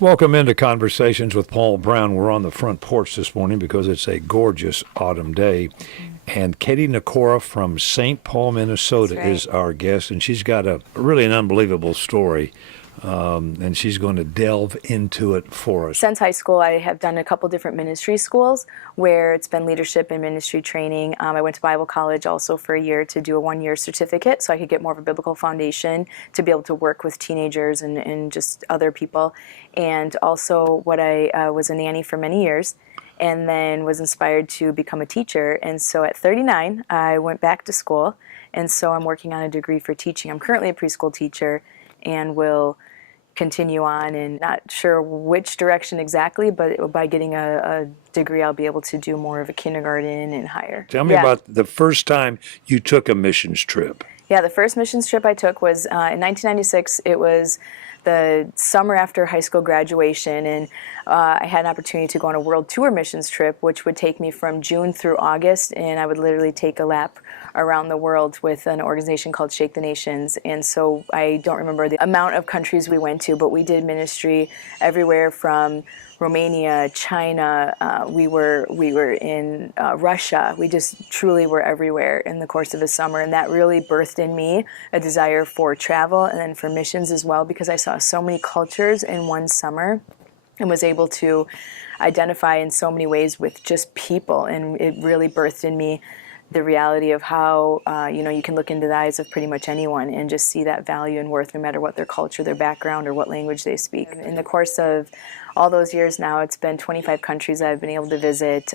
Welcome into Conversations with Paul Brown. We're on the front porch this morning because it's a gorgeous autumn day. And Katie Nicora from St. Paul, Minnesota is our guest, and she's got a really an unbelievable story. And she's going to delve into it for us. Since high school, I have done a couple different ministry schools where it's been leadership and ministry training. I went to Bible college also for a year to do a one-year certificate so I could get more of a biblical foundation to be able to work with teenagers and just other people. And also I was a nanny for many years and then was inspired to become a teacher. And so at 39, I went back to school, and so I'm working on a degree for teaching. I'm currently a preschool teacher and will continue on, and not sure which direction exactly, but by getting a degree I'll be able to do more of a kindergarten and higher. Tell me about the first time you took a missions trip. Yeah, the first missions trip I took was in 1996. It was the summer after high school graduation, and I had an opportunity to go on a world tour missions trip, which would take me from June through August, and I would literally take a lap around the world with an organization called Shake the Nations. And so I don't remember the amount of countries we went to, but we did ministry everywhere from Romania, China, we were in Russia. We just truly were everywhere in the course of the summer, and that really birthed in me a desire for travel and then for missions as well, because I saw so many cultures in one summer and was able to identify in so many ways with just people, and it really birthed in me the reality of how you can look into the eyes of pretty much anyone and just see that value and worth no matter what their culture, their background, or what language they speak. In the course of all those years now, it's been 25 countries I've been able to visit,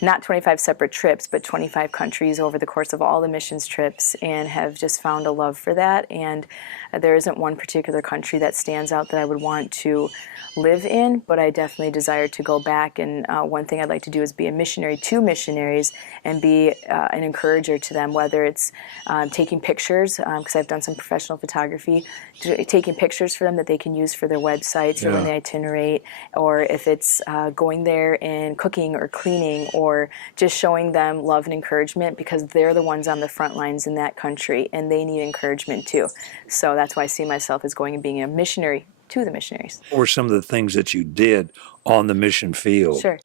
not 25 separate trips, but 25 countries over the course of all the missions trips, and have just found a love for that. And there isn't one particular country that stands out that I would want to live in, but I definitely desire to go back. And one thing I'd like to do is be a missionary to missionaries and be an encourager to them, whether it's taking pictures, because I've done some professional photography, taking pictures for them that they can use for their websites or when they itinerate, or if it's going there and cooking or cleaning, or just showing them love and encouragement, because they're the ones on the front lines in that country and they need encouragement too. So that's why I see myself as going and being a missionary to the missionaries. Or some of the things that you did on the mission field. Sure.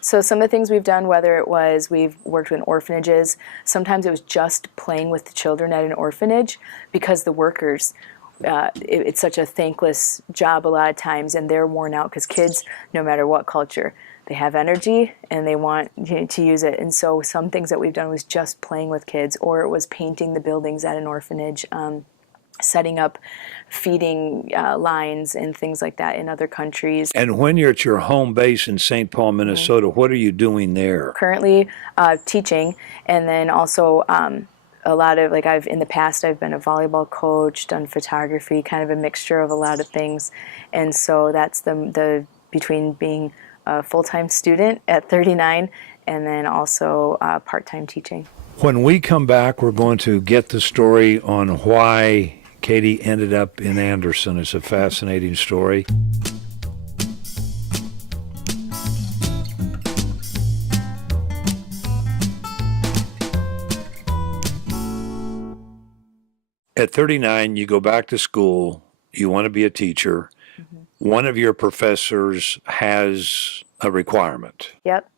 So some of the things we've done, whether it was we've worked with orphanages, sometimes it was just playing with the children at an orphanage, because the workers, it's such a thankless job a lot of times, and they're worn out, because kids, no matter what culture, they have energy and they want to use it. And so some things that we've done was just playing with kids, or it was painting the buildings at an orphanage, setting up feeding lines and things like that in other countries. And when you're at your home base in St. Paul, Minnesota, what are you doing there? Currently teaching, and then also a lot of, in the past I've been a volleyball coach, done photography, kind of a mixture of a lot of things. And so that's the between being a full-time student at 39 and then also part-time teaching. When we come back, we're going to get the story on why Katie ended up in Anderson. It's a fascinating story. At 39, you go back to school. You want to be a teacher. Mm-hmm. One of your professors has a requirement. Yep.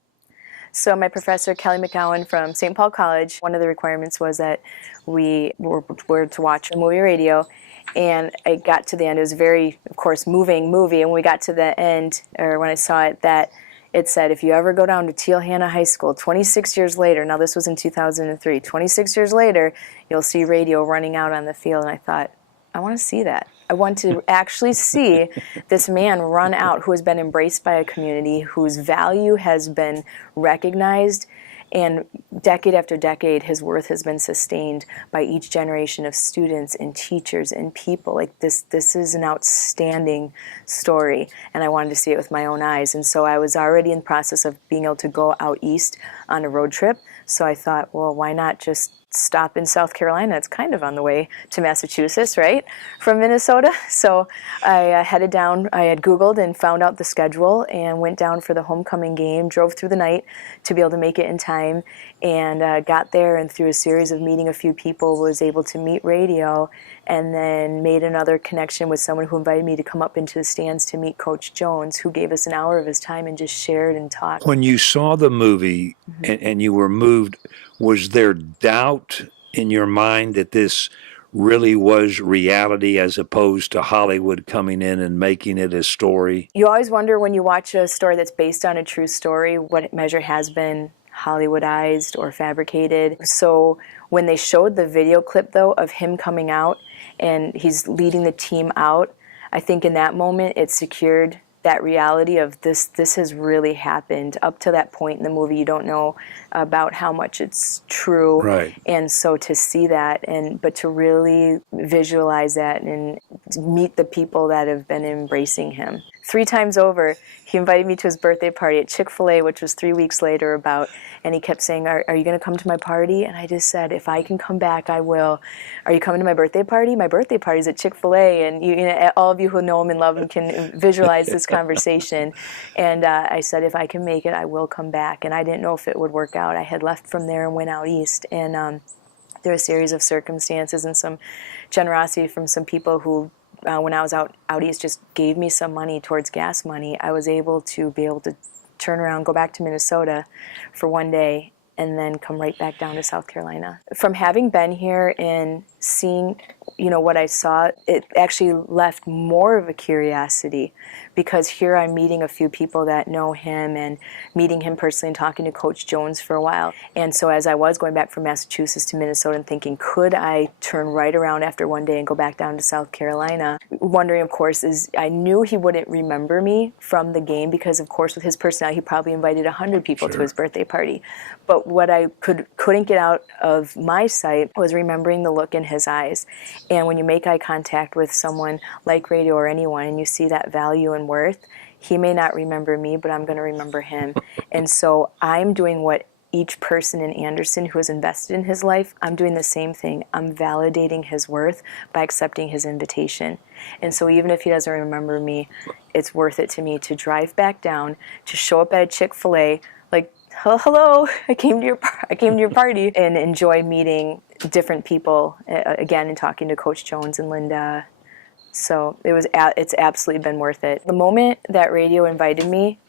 So my professor, Kelly McGowan from St. Paul College, one of the requirements was that we were to watch a movie radio. And I got to the end. It was a very, of course, moving movie. And when we got to the end, or when I saw it, that it said, if you ever go down to Hanna High School 26 years later, now this was in 2003, 26 years later, you'll see radio running out on the field. And I thought, I want to see that. I want to actually see this man run out who has been embraced by a community, whose value has been recognized, and decade after decade, his worth has been sustained by each generation of students and teachers and people. Like this is an outstanding story, and I wanted to see it with my own eyes. And so I was already in the process of being able to go out east on a road trip. So I thought, well, why not just stop in South Carolina? It's kind of on the way to Massachusetts, right, from Minnesota. So I headed down. I had Googled and found out the schedule and went down for the homecoming game, drove through the night to be able to make it in time, and got there, and through a series of meeting a few people was able to meet radio and then made another connection with someone who invited me to come up into the stands to meet Coach Jones, who gave us an hour of his time and just shared and talked. When you saw the movie and you were moved, was there doubt in your mind that this really was reality as opposed to Hollywood coming in and making it a story? You always wonder when you watch a story that's based on a true story, what measure has been Hollywoodized or fabricated. So when they showed the video clip, though, of him coming out and he's leading the team out, I think in that moment it secured that reality of this has really happened. Up to that point in the movie, you don't know about how much it's true. Right. And so to see that, but to really visualize that and meet the people that have been embracing him. 3 times over, he invited me to his birthday party at Chick-fil-A, which was 3 weeks later and he kept saying, are you going to come to my party? And I just said, if I can come back, I will. Are you coming to my birthday party? My birthday party's at Chick-fil-A. And you know, all of you who know him and love him can visualize this conversation. And I said, if I can make it, I will come back. And I didn't know if it would work out. I had left from there and went out east. And there were a series of circumstances and some generosity from some people who, when I was out east, just gave me some money towards gas money. I was able to turn around, go back to Minnesota for one day, and then come right back down to South Carolina. From having been here and seeing, you know, what I saw, it actually left more of a curiosity, because here I'm meeting a few people that know him and meeting him personally and talking to Coach Jones for a while. And so as I was going back from Massachusetts to Minnesota and thinking, could I turn right around after one day and go back down to South Carolina? Wondering, of course, I knew he wouldn't remember me from the game because, of course, with his personality, he probably invited 100 people to his birthday party. But what I couldn't get out of my sight was remembering the look in his eyes. And when you make eye contact with someone like radio or anyone and you see that value and worth, he may not remember me, but I'm going to remember him. And so I'm doing what each person in Anderson who has invested in his life, I'm doing the same thing. I'm validating his worth by accepting his invitation. And so even if he doesn't remember me, it's worth it to me to drive back down, to show up at a Chick-fil-A, like, hello, I came to your party, and enjoy meeting different people again and talking to Coach Jones and Linda. So it's absolutely been worth it. The moment that radio invited me,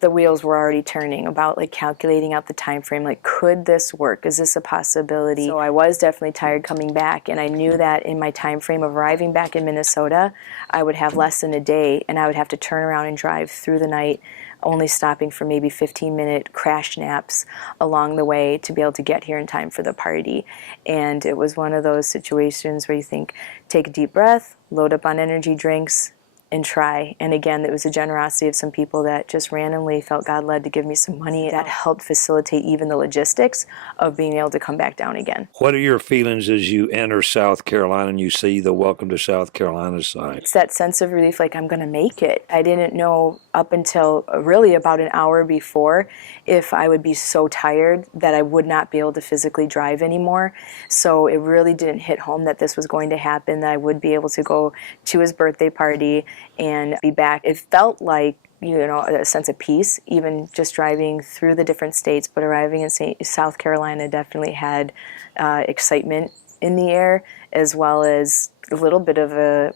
the wheels were already turning about like calculating out the time frame, like, could this work? Is this a possibility? So I was definitely tired coming back, and I knew that in my time frame of arriving back in Minnesota, I would have less than a day, and I would have to turn around and drive through the night, only stopping for maybe 15-minute crash naps along the way to be able to get here in time for the party. And it was one of those situations where you think, take a deep breath, load up on energy drinks, and try. And again, it was the generosity of some people that just randomly felt God led to give me some money that helped facilitate even the logistics of being able to come back down again. What are your feelings as you enter South Carolina and you see the Welcome to South Carolina sign? It's that sense of relief, like, I'm going to make it. I didn't know up until really about an hour before if I would be so tired that I would not be able to physically drive anymore. So it really didn't hit home that this was going to happen, that I would be able to go to his birthday party and be back. It felt like, you know, a sense of peace, even just driving through the different states, but arriving in South Carolina definitely had excitement in the air, as well as a little bit of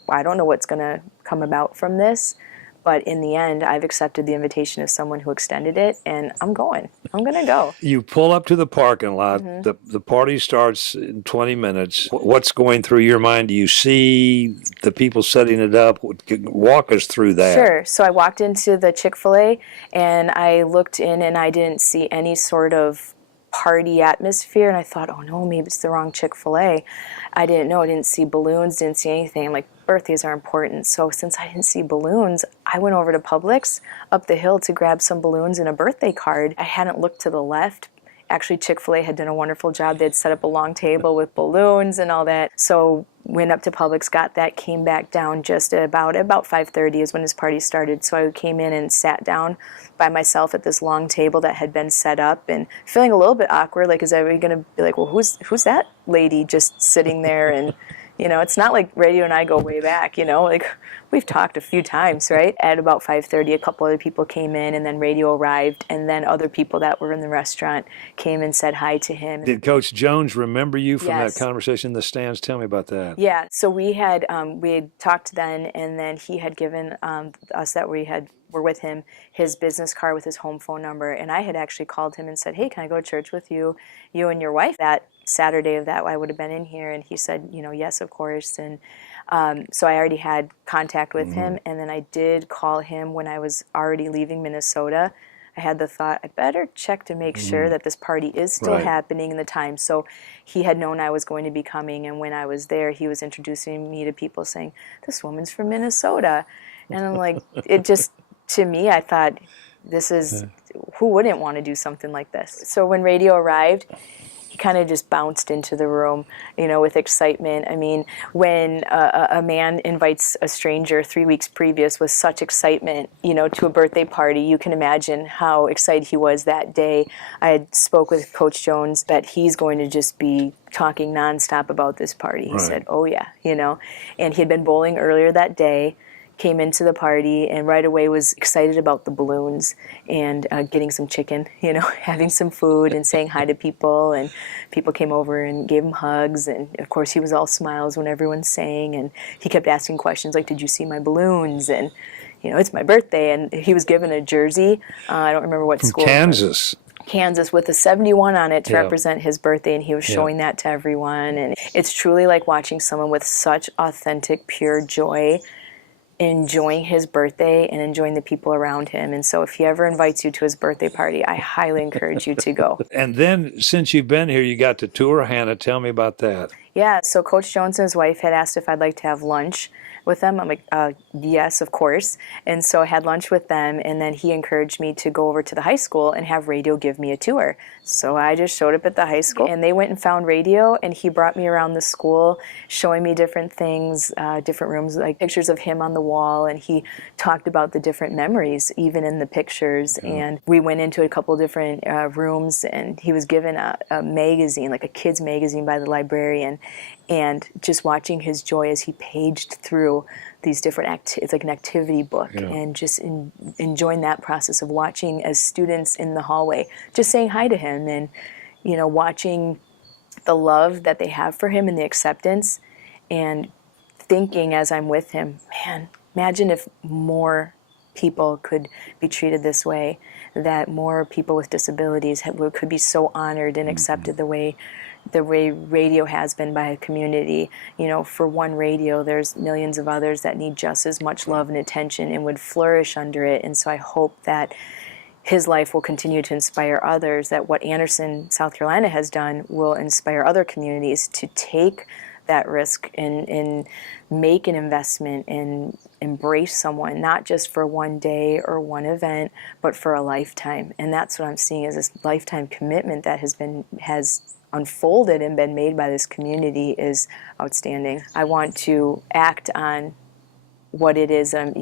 I don't know what's going to come about from this, but in the end, I've accepted the invitation of someone who extended it, and I'm going to go. You pull up to the parking lot. The party starts in 20 minutes. What's going through your mind? Do you see the people setting it up? Walk us through that. Sure. So I walked into the Chick-fil-A, and I looked in, and I didn't see any sort of party atmosphere, and I thought, oh no, maybe it's the wrong Chick-fil-A. I didn't know. I didn't see balloons, didn't see anything. I'm like, birthdays are important. So since I didn't see balloons, I went over to Publix up the hill to grab some balloons and a birthday card. I hadn't looked to the left. Actually, Chick-fil-A had done a wonderful job. They'd set up a long table with balloons and all that. So went up to Publix, got that, came back down just about 5:30 is when his party started. So I came in and sat down by myself at this long table that had been set up and feeling a little bit awkward, like, is everybody going to be like, well, who's that lady just sitting there? And It's not like Radio and I go way back, like we've talked a few times, right? At about 5:30, a couple other people came in, and then Radio arrived, and then other people that were in the restaurant came and said hi to him. Did Coach Jones remember you from Yes. that conversation in the stands? Tell me about that. Yeah, so we had talked then, and then he had given us that were with him his business card with his home phone number, and I had actually called him and said, hey, can I go to church with you and your wife that Saturday of that I would have been in here, and he said, yes, of course. And so I already had contact with him, and then I did call him when I was already leaving Minnesota. I had the thought, I better check to make sure that this party is still happening in the time. So he had known I was going to be coming, and when I was there, he was introducing me to people saying, this woman's from Minnesota. And I'm like, it just, to me, I thought, this is, who wouldn't want to do something like this? So when Radio arrived, he kind of just bounced into the room, with excitement. I mean, when a man invites a stranger 3 weeks previous with such excitement, to a birthday party, you can imagine how excited he was that day. I had spoke with Coach Jones that he's going to just be talking nonstop about this party. He said, oh yeah, and he had been bowling earlier that day, came into the party, and right away was excited about the balloons and getting some chicken, having some food and saying hi to people. And people came over and gave him hugs. And of course, he was all smiles when everyone sang. And he kept asking questions like, did you see my balloons? And, it's my birthday. And he was given a jersey. I don't remember what school. Kansas with a 71 on it to represent his birthday, and he was showing that to everyone. And it's truly like watching someone with such authentic, pure joy enjoying his birthday and enjoying the people around him. And so if he ever invites you to his birthday party, I highly encourage you to go. And then since you've been here, you got to tour Hanna. Tell me about that. Yeah, so Coach Jones and his wife had asked if I'd like to have lunch with them. I'm like, yes, of course. And so I had lunch with them, and then he encouraged me to go over to the high school and have Radio give me a tour. So I just showed up at the high school, and they went and found Radio, and he brought me around the school, showing me different things, different rooms, like pictures of him on the wall, and he talked about the different memories, even in the pictures. And we went into a couple different rooms, and he was given a magazine, like a kid's magazine by the librarian, and just watching his joy as he paged through these different it's like an activity book, and just enjoying that process of watching as students in the hallway, just saying hi to him, and watching the love that they have for him and the acceptance, and thinking as I'm with him, man, imagine if more people could be treated this way, that more people with disabilities could be so honored and accepted the way Radio has been by a community. For one Radio, there's millions of others that need just as much love and attention and would flourish under it. And so I hope that his life will continue to inspire others, that what Anderson, South Carolina has done will inspire other communities to take that risk and make an investment and embrace someone, not just for one day or one event, but for a lifetime. And that's what I'm seeing is this lifetime commitment that has unfolded and been made by this community is outstanding. I want to act on what it is, I'm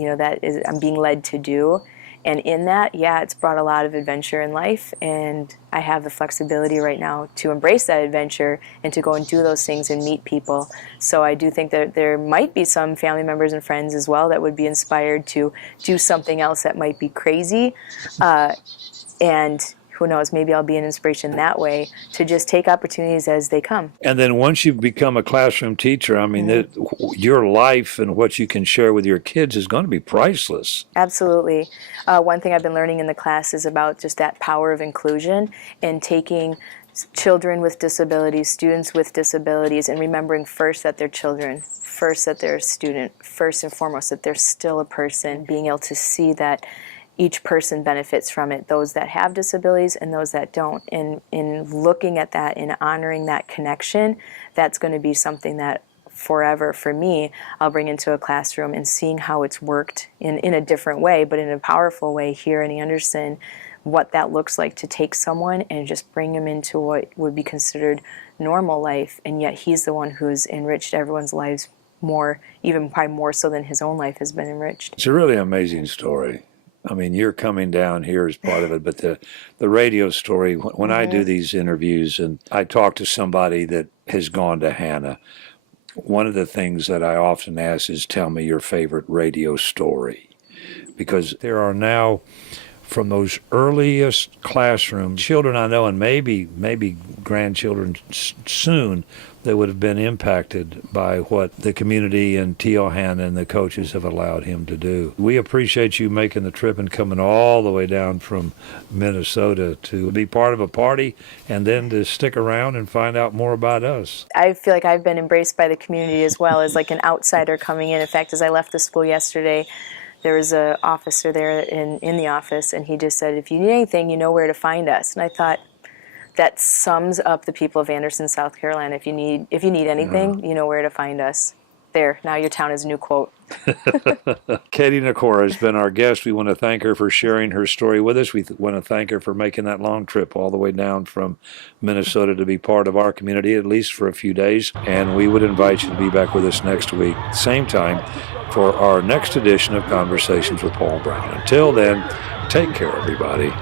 being led to do. And in that, it's brought a lot of adventure in life, and I have the flexibility right now to embrace that adventure and to go and do those things and meet people. So I do think that there might be some family members and friends as well that would be inspired to do something else that might be crazy. And who knows, maybe I'll be an inspiration that way to just take opportunities as they come. And then once you become a classroom teacher, I mean, your life and what you can share with your kids is going to be priceless. Absolutely. One thing I've been learning in the class is about just that power of inclusion and taking children with disabilities, students with disabilities, and remembering first that they're children, first that they're a student, first and foremost that they're still a person, being able to see that each person benefits from it, those that have disabilities and those that don't. And in looking at that and honoring that connection, that's going to be something that forever, for me, I'll bring into a classroom, and seeing how it's worked in a different way, but in a powerful way here in Anderson, what that looks like to take someone and just bring them into what would be considered normal life, and yet he's the one who's enriched everyone's lives more, even probably more so than his own life has been enriched. It's a really amazing story. I mean, you're coming down here as part of it, but the radio story, when I do these interviews and I talk to somebody that has gone to Hanna, one of the things that I often ask is, tell me your favorite radio story. Because there are now, from those earliest classrooms, children I know, and maybe grandchildren soon, that would have been impacted by what the community and T.O. Hanna and the coaches have allowed him to do. We appreciate you making the trip and coming all the way down from Minnesota to be part of a party and then to stick around and find out more about us. I feel like I've been embraced by the community as well as like an outsider coming in. In fact, as I left the school yesterday, there was an officer there in the office, and he just said, if you need anything, you know where to find us. And I thought, that sums up the people of Anderson, South Carolina. If you need anything, you know where to find us. There, now your town has a new quote. Katie Nicora has been our guest. We want to thank her for sharing her story with us. We want to thank her for making that long trip all the way down from Minnesota to be part of our community, at least for a few days. And we would invite you to be back with us next week, same time, for our next edition of Conversations with Paul Brown. Until then, take care, everybody.